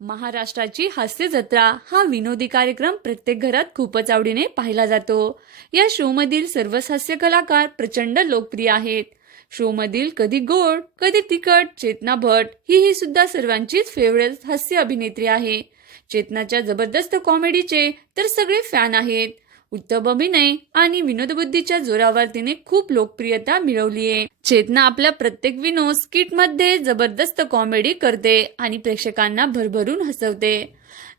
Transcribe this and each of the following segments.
महाराष्ट्राची हास्य जत्रा हा विनोदी कार्यक्रम प्रत्येक घरात खूपच आवडीने पाहिला जातो. या शोमधील सर्वच हास्य कलाकार प्रचंड लोकप्रिय आहेत. शोमधील कधी गोड कधी तिखट चेतना भट ही ही सुद्धा सर्वांचीच फेवरेट हास्य अभिनेत्री आहे. चेतनाच्या जबरदस्त कॉमेडीचे तर सगळे फॅन आहेत. उत्तम अभिनय आणि विनोदबुद्धीच्या जोरावर तिने खूप लोकप्रियता मिळवली आहे. चेतना आपल्या प्रत्येक विनोद स्किटमध्ये जबरदस्त कॉमेडी करते आणि प्रेक्षकांना भरभरून हसवते.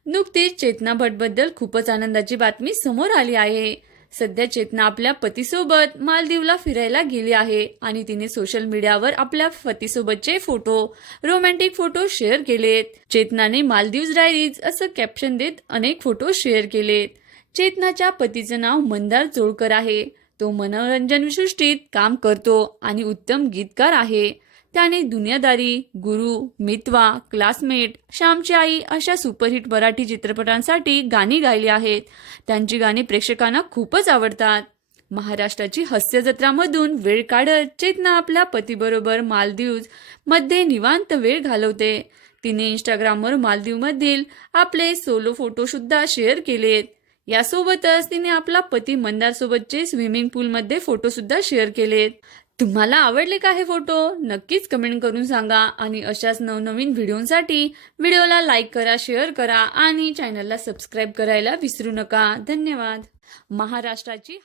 नुकतीच चेतना भटबद्दल खूपच आनंदाची बातमी समोर आली आहे. सध्या चेतना आपल्या पतीसोबत मालदीवला फिरायला गेली आहे आणि तिने सोशल मीडियावर आपल्या पतीसोबतचे फोटो रोमॅन्टिक फोटो शेअर केलेत. चेतनाने मालदीव डायरीज असं कॅप्शन देत अनेक फोटो शेअर केलेत. चेतनाच्या पतीचं नाव मंदार जोळकर आहे. तो मनोरंजन सृष्टीत काम करतो आणि उत्तम गीतकार आहे. त्याने दुनियादारी गुरु मितवा क्लासमेट श्यामची आई अशा सुपरहिट मराठी चित्रपटांसाठी गाणी गायली आहेत. त्यांची गाणी प्रेक्षकांना खूपच आवडतात. महाराष्ट्राची हास्य जत्रामधून वेळ काढत चेतना आपल्या पतीबरोबर मालदीवमध्ये निवांत वेळ घालवते. तिने इंस्टाग्रामवर मालदीवमधील आपले सोलो फोटो सुद्धा शेअर केलेत. यासोबतच तिने आपला पती मंदार सोबतचे स्विमिंग पूलमध्ये फोटो सुद्धा शेअर केलेत. तुम्हाला आवडले का हे फोटो नक्कीच कमेंट करून सांगा आणि अशाच नवनवीन व्हिडिओसाठी व्हिडिओला लाईक करा शेअर करा आणि चॅनलला सबस्क्राईब करायला विसरू नका. धन्यवाद. महाराष्ट्राची